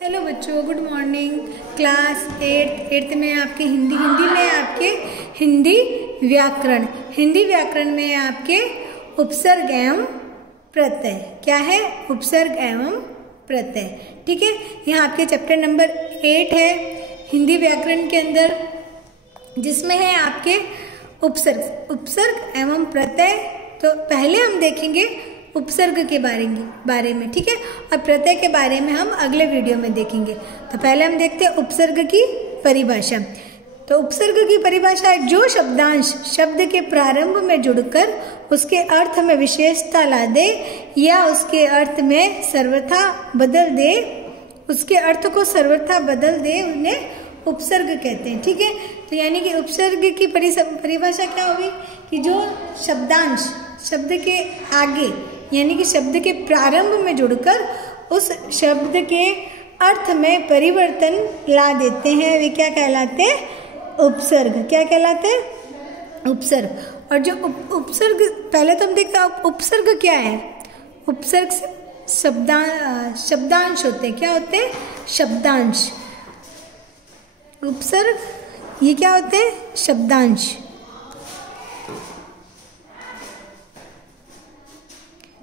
Hello बच्चों, good morning. Class eighth में आपके हिंदी में आपके हिंदी व्याकरण में आपके उपसर्ग एवं प्रत्यय। क्या है? उपसर्ग एवं प्रत्यय। ठीक है, यहाँ आपके चैप्टर नंबर 8 है हिंदी व्याकरण के अंदर, जिसमें है आपके उपसर्ग एवं प्रत्यय। तो पहले हम देखेंगे उपसर्ग के बारे में, ठीक है, और प्रत्यय के बारे में हम अगले वीडियो में देखेंगे। तो पहले हम देखते हैं उपसर्ग की परिभाषा। तो उपसर्ग की परिभाषा है जो शब्दांश शब्द के प्रारंभ में जुड़कर उसके अर्थ में विशेषता ला दे या उसके अर्थ में सर्वथा बदल दे, उसके अर्थ को सर्वथा बदल दे, उन्हें उपसर्ग कहते हैं। ठीक है, तो यानी कि उपसर्ग की परिभाषा क्या होगी कि जो शब्दांश शब्द के आगे यानी कि शब्द के प्रारंभ में जुड़कर उस शब्द के अर्थ में परिवर्तन ला देते हैं, वे क्या कहलाते हैं? उपसर्ग। क्या कहलाते हैं? उपसर्ग। और जो उपसर्ग, पहले तो हम देखते हैं उपसर्ग क्या है। उपसर्ग से शब्दांश होते हैं। क्या होते हैं? शब्दांश। उपसर्ग ये क्या होते हैं? शब्दांश।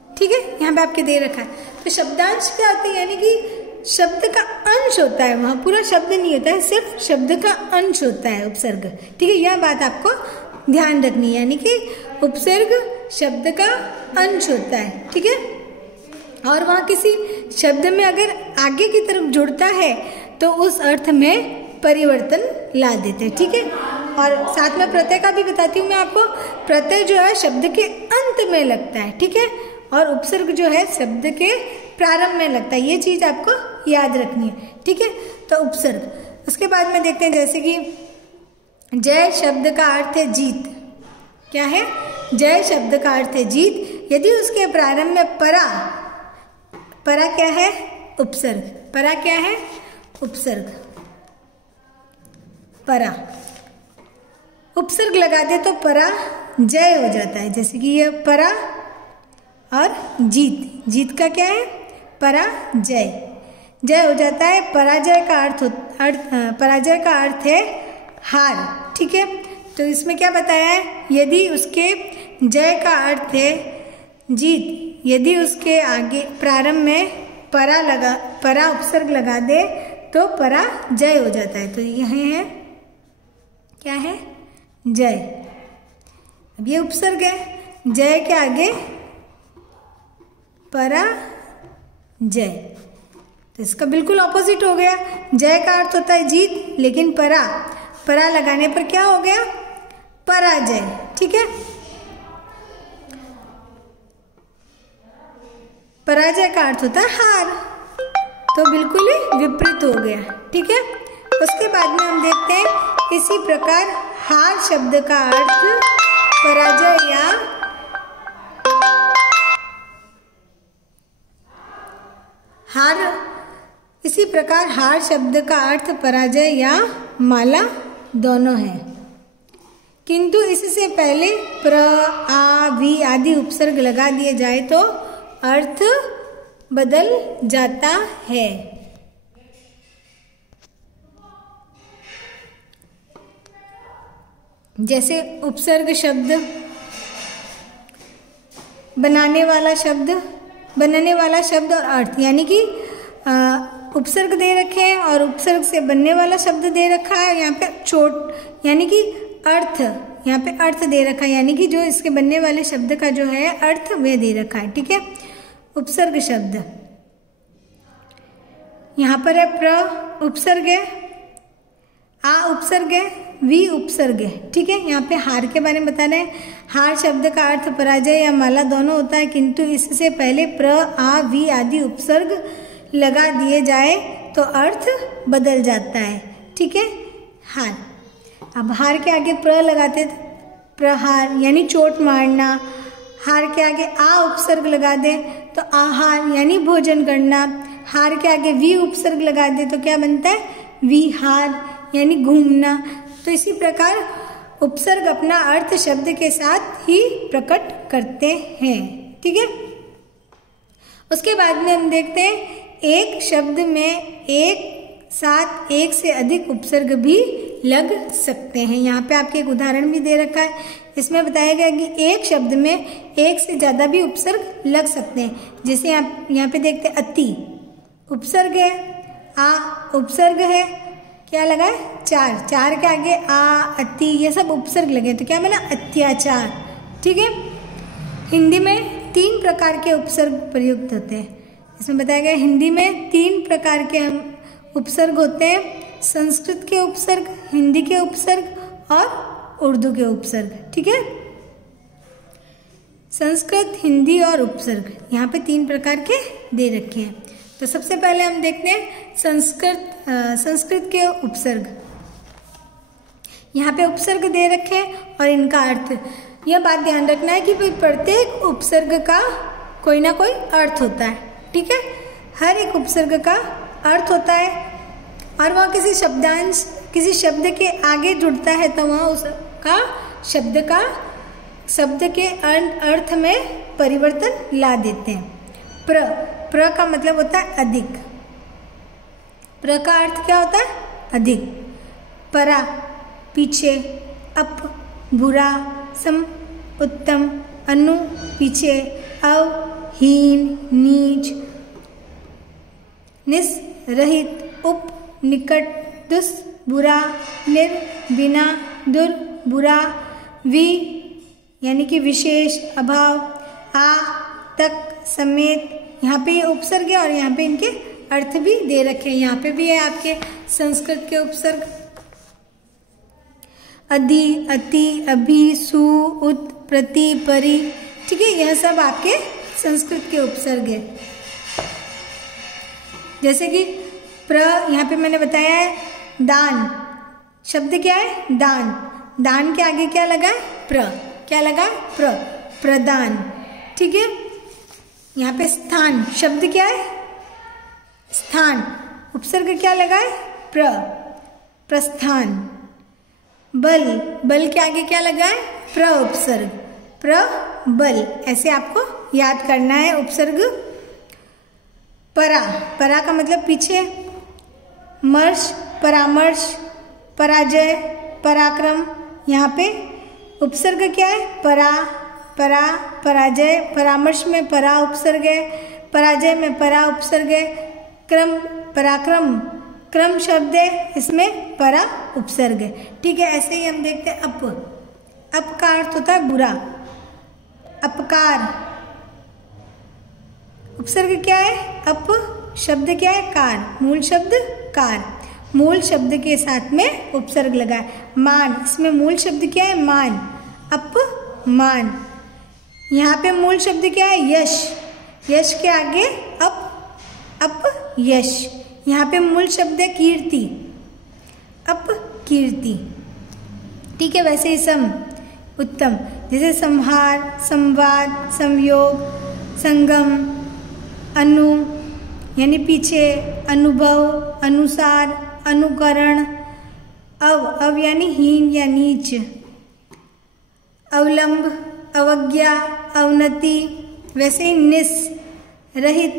ठीक है, यहाँ पे आपके दे रखा है। तो शब्दांश क्या होता है? यानी कि शब्द का अंश होता है, वहां पूरा शब्द नहीं होता है, सिर्फ शब्द का अंश होता है उपसर्ग। ठीक है, यह बात आपको ध्यान रखनी है, यानी कि उपसर्ग शब्द का अंश होता है। ठीक है, और वहां किसी शब्द में अगर आगे की तरफ जुड़ता है तो उस अर्थ में परिवर्तन ला देते हैं। ठीक है, और साथ में प्रत्यय का भी बताती हूँ मैं आपको। प्रत्यय जो है शब्द के अंत में लगता है, ठीक है, और उपसर्ग जो है शब्द के प्रारंभ में लगता है। ये चीज आपको याद रखनी है। ठीक है, तो उपसर्ग। उसके बाद में देखते हैं जैसे कि जय शब्द का अर्थ है जीत। क्या है? जय शब्द का अर्थ है जीत। यदि उसके प्रारंभ में परा क्या है? उपसर्ग। परा क्या है? उपसर्ग। परा उपसर्ग लगा दे तो परा जय हो जाता है। जैसे कि ये परा और जीत का क्या है? पराजय। जय हो जाता है। पराजय का पराजय का अर्थ है हार। ठीक है, तो इसमें क्या बताया है? यदि उसके जय का अर्थ है जीत, यदि उसके आगे प्रारंभ में परा उपसर्ग लगा दे तो पराजय हो जाता है। तो यह है क्या है? जय। अब ये उपसर्ग है, जय के आगे पराजय, तो इसका बिल्कुल ऑपोजिट हो गया। जय का अर्थ होता है जीत, लेकिन परा लगाने पर क्या हो गया? पराजय। ठीक है, पराजय का अर्थ होता है हार, तो बिल्कुल ही विपरीत हो गया। ठीक है, उसके बाद में हम देखते हैं इसी प्रकार हार शब्द का अर्थ पराजय या इसी प्रकार हार शब्द का अर्थ पराजय या माला दोनों है, किंतु इससे पहले प्र, आ, वी आदि उपसर्ग लगा दिए जाए तो अर्थ बदल जाता है। जैसे उपसर्ग शब्द, बनाने वाला शब्द और अर्थ, यानी कि उपसर्ग दे रखे हैं और उपसर्ग से बनने वाला शब्द दे रखा है। यहाँ पे चोट यानी कि अर्थ, यहाँ पे अर्थ दे रखा है, यानी कि जो इसके बनने वाले शब्द का जो है अर्थ वे दे रखा है। ठीक है, उपसर्ग शब्द यहाँ पर है प्र उपसर्ग है, आ उपसर्ग है, वी उपसर्ग है। ठीक है, यहाँ पे हार के बारे में बता रहे हैं। हार शब्द का अर्थ पराजय या माला दोनों होता है, किंतु इससे पहले प्र, आ, वी आदि उपसर्ग लगा दिए जाए तो अर्थ बदल जाता है। ठीक है, हार। अब हार के आगे प्र लगाते प्रहार यानी चोट मारना। हार के आगे आ उपसर्ग लगा दे तो आहार यानी भोजन करना। हार के आगे वी उपसर्ग लगा दे तो क्या बनता है? विहार यानी घूमना। तो इसी प्रकार उपसर्ग अपना अर्थ शब्द के साथ ही प्रकट करते हैं। ठीक है, उसके बाद में हम देखते हैं एक शब्द में एक साथ एक से अधिक उपसर्ग भी लग सकते हैं। यहाँ पे आपके एक उदाहरण भी दे रखा है, इसमें बताया गया कि एक शब्द में एक से ज़्यादा भी उपसर्ग लग सकते हैं। जैसे यहाँ पे देखते हैं अति उपसर्ग है, आ उपसर्ग है, क्या लगा है चार, चार के आगे आ अति ये सब उपसर्ग लगे तो क्या बना अत्याचार। ठीक है। हिंदी में 3 प्रकार के उपसर्ग प्रयुक्त होते हैं। इसमें बताया गया हिंदी में 3 प्रकार के उपसर्ग होते हैं, संस्कृत के उपसर्ग, हिंदी के उपसर्ग और उर्दू के उपसर्ग। ठीक है। संस्कृत, हिंदी और उपसर्ग यहाँ पे 3 प्रकार के दे रखे हैं। तो सबसे पहले हम देखते हैं संस्कृत के उपसर्ग। यहाँ पे उपसर्ग दे रखे हैं और इनका अर्थ, यह बात ध्यान रखना है कि प्रत्येक उपसर्ग का कोई ना कोई अर्थ होता है। ठीक है। हर एक उपसर्ग का अर्थ होता है और वह किसी शब्दांश, किसी शब्द के आगे जुड़ता है तो वह उसका शब्द के अर्थ में परिवर्तन ला देते हैं। प्र का मतलब होता है अधिक, प्र का अर्थ क्या होता है अधिक। परा पीछे, अप बुरा, सम उत्तम, अनु पीछे, अव हीन नीच, निस रहित, उप निकट, दुस बुरा, निर बिना, दुर बुरा, वि यानी कि विशेष, अभाव, आ तक, समेत। यहाँ पे उपसर्ग है और यहाँ पे इनके अर्थ भी दे रखे हैं। यहाँ पे भी है आपके संस्कृत के उपसर्ग, अधि, अति, अभि, सु, उत, प्रति, परि। ठीक है। यह सब आपके संस्कृत के उपसर्ग है। जैसे कि प्र, यहाँ पे मैंने बताया है दान, शब्द क्या है दान, दान के आगे क्या लगा है प्र, क्या लगा है प्र, प्रदान। ठीक है। यहाँ पे स्थान, शब्द क्या है स्थान, उपसर्ग क्या लगा है प्र, प्रस्थान। बल, बल के आगे क्या लगा है प्र उपसर्ग, प्र बल। ऐसे आपको याद करना है उपसर्ग। परा, परा का मतलब पीछे, मर्श, परामर्श, पराजय, पराक्रम। यहाँ पे उपसर्ग क्या है परा, परा, पराजय, परामर्श में परा उपसर्ग है, पराजय में परा उपसर्ग है, क्रम, पराक्रम, क्रम शब्द है, इसमें परा उपसर्ग है। ठीक है। ऐसे ही हम देखते हैं अप, अप का अर्थ होता है बुरा, अपकार। उपसर्ग क्या है अप, शब्द क्या है कार, मूल शब्द कार, मूल शब्द के साथ में उपसर्ग लगा है। मान, इसमें मूल शब्द क्या है मान, अप मान। यहाँ पे मूल शब्द क्या है यश, यश के आगे अप यश। यहाँ पे मूल शब्द है कीर्ति, अप कीर्ति। ठीक है। वैसे ही सम, उत्तम, जैसे संहार, संवाद, संयोग, संगम, अनु यानी पीछे, अनुभव, अनुसार, अनुकरण, अव यानी हीन या नीच, अवलंब, अवज्ञा, अवनति। वैसे ही निस, रहित,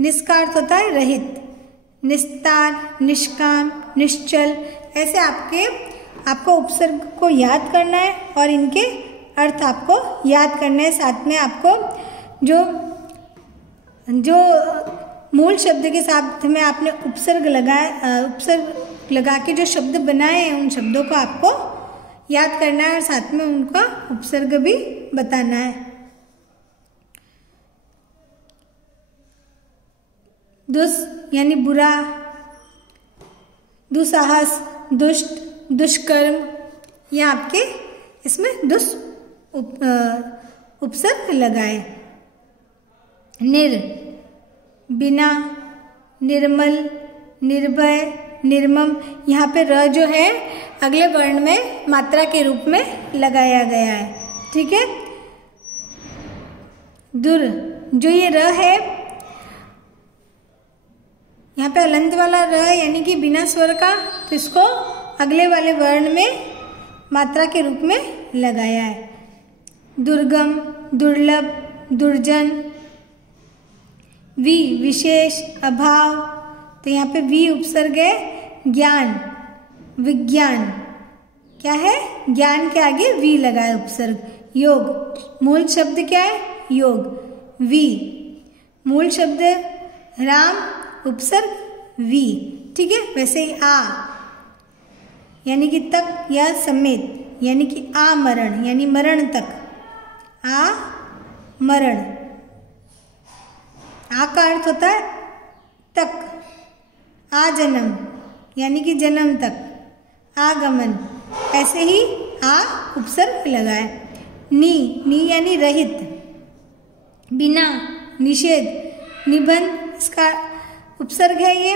निस का अर्थ होता है रहित, निस्तार, निष्काम, निश्चल। ऐसे आपको उपसर्ग को याद करना है और इनके अर्थ आपको याद करना है। साथ में आपको जो मूल शब्द के साथ में आपने उपसर्ग लगा के जो शब्द बनाए हैं उन शब्दों को आपको याद करना है और साथ में उनका उपसर्ग भी बताना है। दुस यानी बुरा, दुस्साहस, दुष्ट, दुष्कर्म। ये आपके इसमें दुस उपसर्ग लगाए। निर, बिना, निर्मल, निर्भय, निर्मम। यहाँ पे र जो है अगले वर्ण में मात्रा के रूप में लगाया गया है। ठीक है। दुर, जो ये र है यहाँ पे अलंत वाला र यानी कि बिना स्वर का, तो इसको अगले वाले वर्ण में मात्रा के रूप में लगाया है। दुर्गम, दुर्लभ, दुर्जन। वि विशेष अभाव, तो यहाँ पे वि उपसर्ग है, ज्ञान विज्ञान, क्या है ज्ञान के आगे वी लगा है उपसर्ग। योग मूल शब्द क्या है योग, वी मूल शब्द राम उपसर्ग वी, ठीक है। वैसे ही आ यानी कि तक या समेत, यानी कि आमरण यानी मरण तक, आ मरण, आ का अर्थ होता है तक, आ जन्म यानी कि जन्म तक, आगमन, ऐसे ही आ उपसर्ग लगा है। नी यानी रहित, बिना निषेध, निबंध इसका उपसर्ग है ये,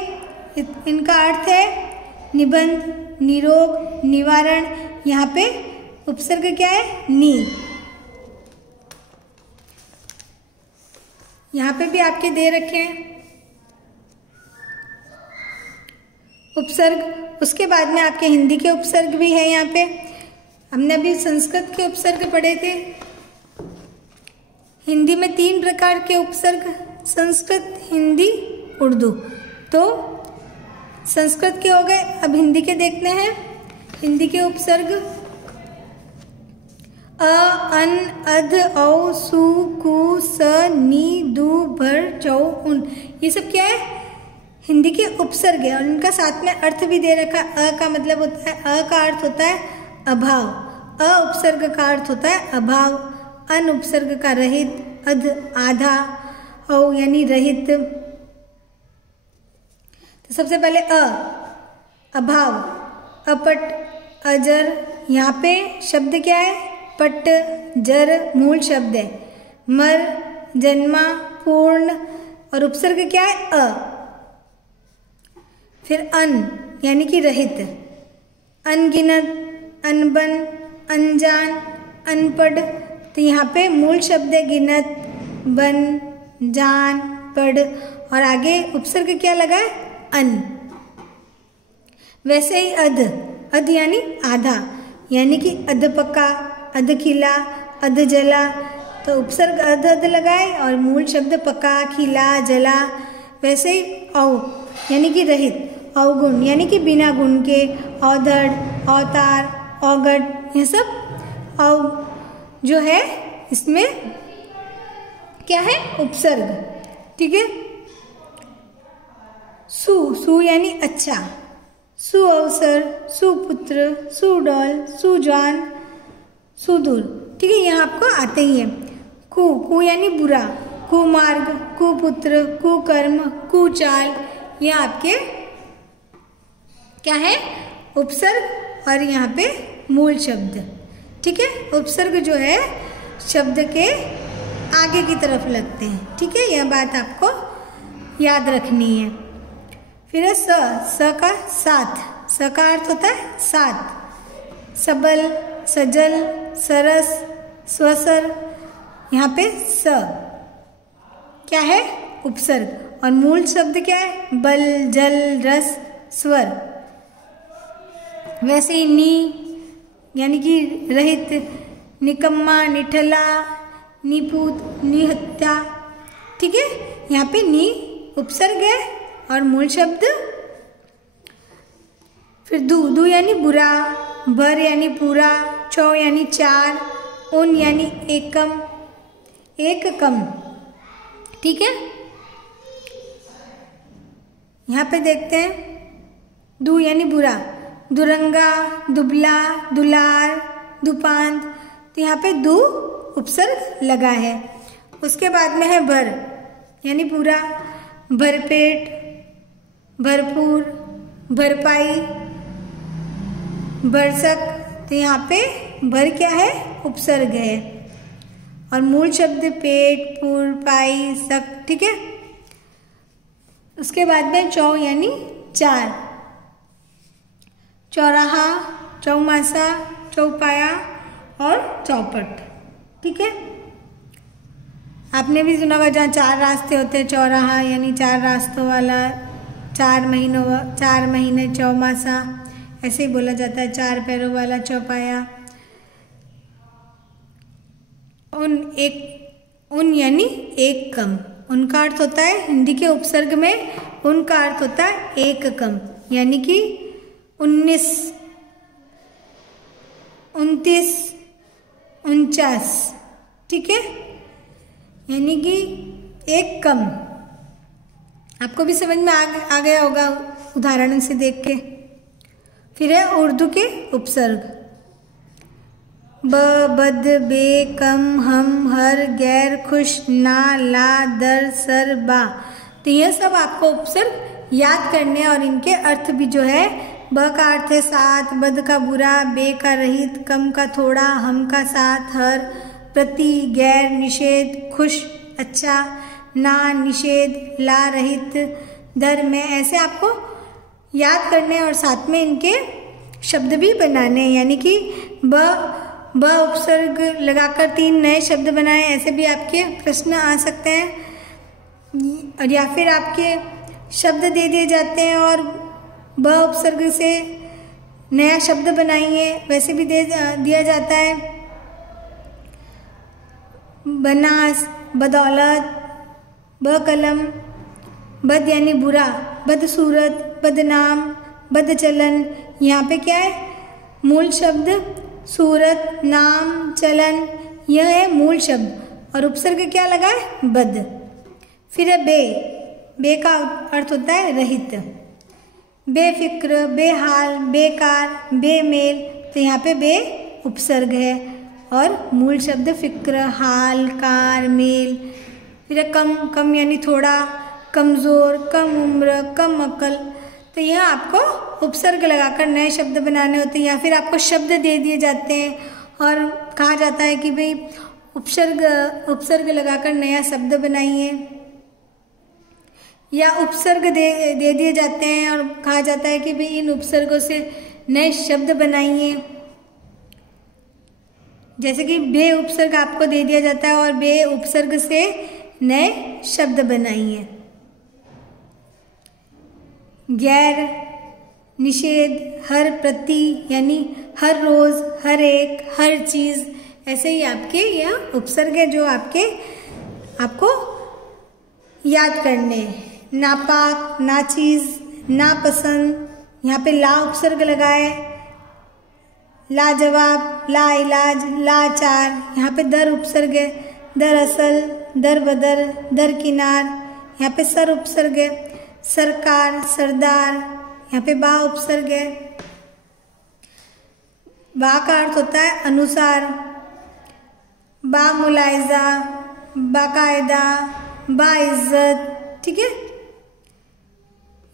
इनका अर्थ है निबंध, निरोग, निवारण। यहाँ पे उपसर्ग क्या है नी। यहाँ पे भी आपके दे रखे हैं उपसर्ग। उसके बाद में आपके हिंदी के उपसर्ग भी है। यहाँ पे हमने अभी संस्कृत के उपसर्ग पढ़े थे। हिंदी में 3 प्रकार के उपसर्ग, संस्कृत, हिंदी, उर्दू। तो संस्कृत के हो गए, अब हिंदी के देखते हैं। हिंदी के उपसर्ग अ, अन, अध, औ, सु, कु, स, नी, दु, भर, चौ, उन, ये सब क्या है हिंदी के उपसर्ग है। और इनका साथ में अर्थ भी दे रखा। अ का मतलब होता है, अ का अर्थ होता है अभाव, अ उपसर्ग का अर्थ होता है अभाव, अन उपसर्ग का रहित, अध आधा, औ यानी रहित। तो सबसे पहले अ अभाव, अपट, अजर। यहाँ पे शब्द क्या है पट, जर मूल शब्द है, मर, जन्मा, पूर्ण, और उपसर्ग क्या है अ। फिर अन यानी कि रहित, अनगिनत, अनबन, अनजान, अनपढ़। तो यहाँ पे मूल शब्द है गिनत, बन, जान, पढ़, और आगे उपसर्ग क्या लगा है अन। वैसे ही अध, अध यानी आधा, यानी कि अध पका, अध खिला, अध जला। तो उपसर्ग अध अध लगाए और मूल शब्द पका, खिला, जला। वैसे ही औ यानी कि रहित, अवगुण यानी कि बिना गुण के, औधड़, अवतार, अवगढ़, ये सब अव जो है इसमें क्या है उपसर्ग, ठीक है। सु यानी अच्छा, सुअवसर, सुपुत्र, सुडौल, सुजान, सुदूर, ठीक है। यहाँ आपको आते ही है। कु यानी बुरा, कुमार्ग, कुपुत्र, कुकर्म, कुचाल, ये आपके क्या है उपसर्ग। और यहाँ पे मूल शब्द, ठीक है। उपसर्ग जो है शब्द के आगे की तरफ लगते हैं, ठीक है। यह बात आपको याद रखनी है। फिर है स का साथ, स का अर्थ होता है साथ, सबल, सजल, सरस, स्वसर। यहाँ पे स क्या है उपसर्ग, और मूल शब्द क्या है बल, जल, रस, स्वर। वैसे ही नी यानी कि रहित, निकम्मा, निठला, निपूत, निहत्या, ठीक है। यहाँ पे नी उपसर्ग है और मूल शब्द। फिर दु यानी बुरा, भर यानी पूरा, चौ यानी 4, उन यानी एकम, एक कम, ठीक है। यहाँ पे देखते हैं दु यानी बुरा, दुरंगा, दुबला, दुलार, दुपांत। तो यहाँ पे दु उपसर्ग लगा है। उसके बाद में है भर यानी पूरा, भरपेट, भरपूर, भरपाई, भरसक। तो यहाँ पे भर क्या है उपसर्ग है, और मूल शब्द पेट, पूर, पाई, सक, ठीक है। उसके बाद में चौ यानी 4, चौराहा, चौमासा, चौपाया और चौपट, ठीक है। आपने भी सुना होगा जहाँ 4 रास्ते होते हैं, चौराहा यानी 4 रास्तों वाला, 4 महीने चौमासा, ऐसे ही बोला जाता है। 4 पैरों वाला चौपाया। उन यानी एक कम, उन का अर्थ होता है, हिंदी के उपसर्ग में उन का अर्थ होता है एक कम, यानी कि 19, 29, 49, ठीक है, यानी कि एक कम। आपको भी समझ में आ गया होगा उदाहरण से देख के। फिर है उर्दू के उपसर्ग, ब, बद, बे, कम, हम, हर, गैर, खुश, ना, ला, दर, सर, बा। तो यह सब आपको उपसर्ग याद करने और इनके अर्थ भी जो है, ब का अर्थ है साथ, बद का बुरा, बे का रहित, कम का थोड़ा, हम का साथ, हर प्रति, गैर निषेध, खुश अच्छा, ना निषेध, ला रहित, दर में। ऐसे आपको याद करने और साथ में इनके शब्द भी बनाने, यानी कि ब उपसर्ग लगाकर 3 नए शब्द बनाए, ऐसे भी आपके प्रश्न आ सकते हैं। और या फिर आपके शब्द दे दिए जाते हैं और ब उपसर्ग से नया शब्द बनाइए, वैसे भी दिया जाता है। बनास, बदौलत, बकलम, बद यानी बुरा, बदसूरत, बदनाम, बदचलन। यहाँ पे क्या है, मूल शब्द सूरत, नाम, चलन, यह है मूल शब्द और उपसर्ग क्या लगा है, बद। फिर है बे, बे का अर्थ होता है रहित, बेफिक्र, बेहाल, बेकार, बेमेल। तो यहाँ पे बे उपसर्ग है और मूल शब्द फिक्र, हाल, कार, मेल। फिर कम, कम यानी थोड़ा, कमज़ोर, कम उम्र, कम अकल। तो यह आपको उपसर्ग लगाकर नए शब्द बनाने होते हैं, या फिर आपको शब्द दे दिए जाते हैं और कहा जाता है कि भाई उपसर्ग लगाकर नया शब्द बनाइए, या उपसर्ग दे दिए जाते हैं और कहा जाता है कि भाई इन उपसर्गों से नए शब्द बनाइए। जैसे कि बे उपसर्ग आपको दे दिया जाता है और बे उपसर्ग से नए शब्द बनाइए। गैर, निषेध, हर प्रति यानी हर रोज, हर एक, हर चीज, ऐसे ही आपके यह उपसर्ग है जो आपको याद करने। नापाक, नाचीज, नापसंद, यहाँ पे ला उपसर्ग लगाए, लाजवाब, लाइलाज, लाचार। यहाँ पे दर उपसर्ग है, दरअसल, दरबदर, दरकिनार। यहाँ पे सर उपसर्ग है, सरकार, सरदार। यहाँ पे बा उपसर्ग है, बा का अर्थ होता है अनुसार, बा मुलायजा, बाकायदा, बा इज्जत, ठीक है,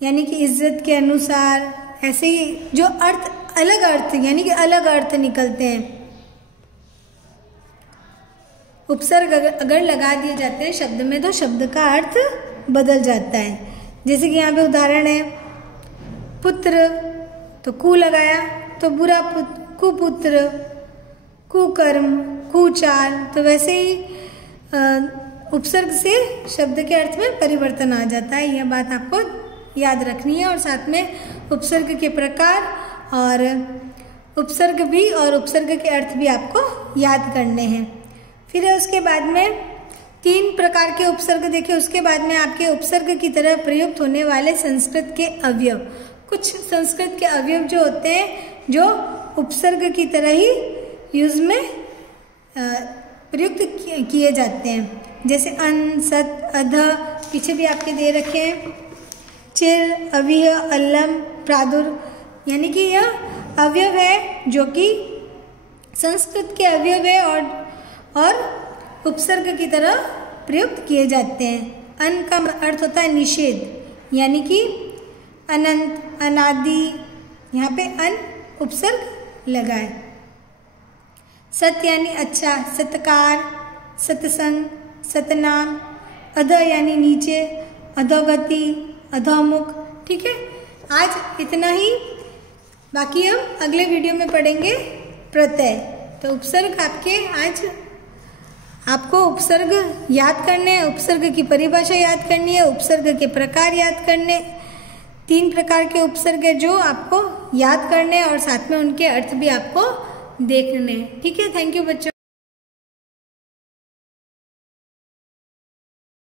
यानी कि इज्जत के अनुसार। ऐसे ही जो अलग अर्थ यानी कि अलग अर्थ निकलते हैं। उपसर्ग अगर लगा दिए जाते हैं शब्द में तो शब्द का अर्थ बदल जाता है। जैसे कि यहाँ पे उदाहरण है, पुत्र, तो कु लगाया तो बुरा कुपुत्र, कुकर्म, कुचाल। तो वैसे ही उपसर्ग से शब्द के अर्थ में परिवर्तन आ जाता है। यह बात आपको याद रखनी है और साथ में उपसर्ग के प्रकार और उपसर्ग भी और उपसर्ग के अर्थ भी आपको याद करने हैं। फिर है उसके बाद में 3 प्रकार के उपसर्ग देखे। उसके बाद में आपके उपसर्ग की तरह प्रयुक्त होने वाले संस्कृत के अवयव। कुछ संस्कृत के अवयव जो होते हैं जो उपसर्ग की तरह ही यूज में प्रयुक्त किए जाते हैं। जैसे अन, सत, अध, पीछे भी आपके दे रखे हैं। चिर, अविह, अल्लम, प्रादुर, यानी कि यह अवयव है जो कि संस्कृत के अवयव है और उपसर्ग की तरह प्रयुक्त किए जाते हैं। अन का अर्थ होता है निषेध, यानी कि अनंत, अनादि। यहाँ पे अन उपसर्ग लगाए। सत यानी अच्छा, सत्कार, सत्संग, सतनाम। अध यानी नीचे, अधोगति, अधोमुख। ठीक है, आज इतना ही, बाकी हम अगले वीडियो में पढ़ेंगे प्रत्यय। तो उपसर्ग आपको उपसर्ग याद करने हैं, उपसर्ग की परिभाषा याद करनी है, उपसर्ग के प्रकार याद करने। 3 प्रकार के उपसर्ग है जो आपको याद करने और साथ में उनके अर्थ भी आपको देखने। ठीक है, थैंक यू बच्चों।